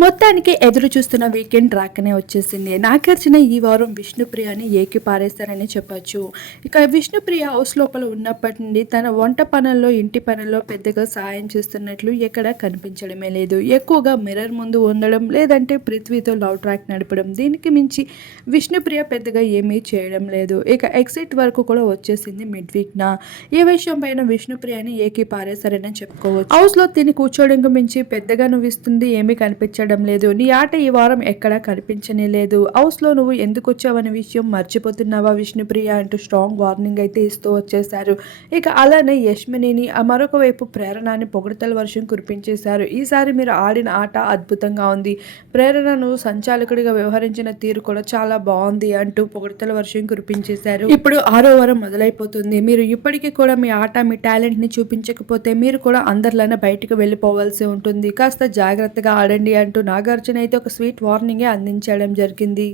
మొత్తానికి ఎదురు చూస్తున్న వీకెండ్ రాకనే వచ్చేసింది. నాగార్జున ఈ వారం విష్ణుప్రియని ఏకి పారేస్తారని చెప్పొచ్చు. ఇక విష్ణుప్రియ హౌస్ లోపల ఉన్నప్పటి నుండి తన వంట పనుల్లో ఇంటి పనుల్లో పెద్దగా సాయం చేస్తున్నట్లు ఎక్కడ కనిపించడమే లేదు. ఎక్కువగా మిర్రర్ ముందు ఉండడం లేదంటే పృథ్వీతో లవ్ ట్రాక్ నడపడం. దీనికి మించి విష్ణుప్రియ పెద్దగా ఏమీ చేయడం లేదు. ఇక ఎగ్జిట్ వరకు కూడా వచ్చేసింది మిడ్ వీక్న ఈ విషయం పైన విష్ణుప్రియని ఏకి పారేస్తారని చెప్పుకోవచ్చు. హౌస్లో తిని కూర్చోవడం మించి పెద్దగా నువ్వు ఇస్తుంది ఏమీ కనిపించడం లేదు. నీ ఆట ఈ వారం ఎక్కడా కనిపించనే లేదు. హౌస్లో నువ్వు ఎందుకు వచ్చావనే విషయం మర్చిపోతున్నావా విష్ణుప్రియ అంటూ స్ట్రాంగ్ వార్నింగ్ అయితే ఇస్తూ వచ్చేసారు ఇక అలానే యశ్మినిని మరొక వైపు ప్రేరణని పొగడతల వర్షం కురిపించేశారు. ఈసారి మీరు ఆడిన ఆట అద్భుతంగా ఉంది. ప్రేరణను సంచాలకుడిగా వ్యవహరించిన తీరు కూడా చాలా బాగుంది అంటూ పొగడతల వర్షం కురిపించేశారు. ఇప్పుడు ఆరో వారం మొదలైపోతుంది. మీరు ఇప్పటికీ కూడా మీ ఆట మీ టాలెంట్ని చూపించకపోతే మీరు కూడా అందరిలోనే బయటకు వెళ్ళిపోవాల్సి ఉంటుంది. కాస్త జాగ్రత్తగా ఆడండి అంటూ అంటూ నాగార్జున అయితే ఒక స్వీట్ వార్నింగే అందించడం జరిగింది.